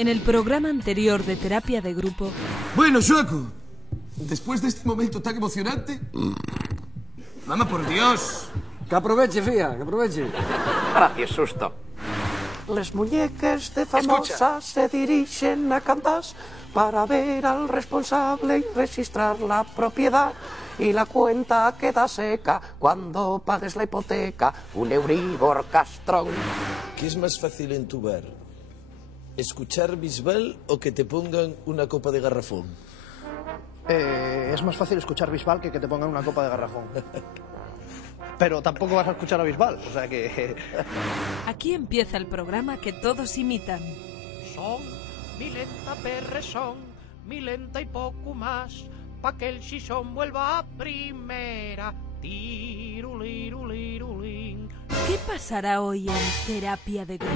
En el programa anterior de Terapia de Grupo... Bueno, Joaco, después de este momento tan emocionante... Mamá, por Dios. Que aproveche, fía, que aproveche. Gracias, susto. Les muñeques de Famosa se dirigen a Candás para ver al responsable y registrar la propiedad. Y la cuenta queda seca cuando pagues la hipoteca, un Euribor castrón. ¿Qué es más fácil entubar? ¿Escuchar Bisbal o que te pongan una copa de garrafón? Es más fácil escuchar Bisbal que te pongan una copa de garrafón. Pero tampoco vas a escuchar a Bisbal, o sea que... Aquí empieza el programa que todos imitan. Son milenta perresón, milenta y poco más, pa' que el xixón vuelva a primera. Tirulirulirulín. ¿Qué pasará hoy en Terapia de Grupo?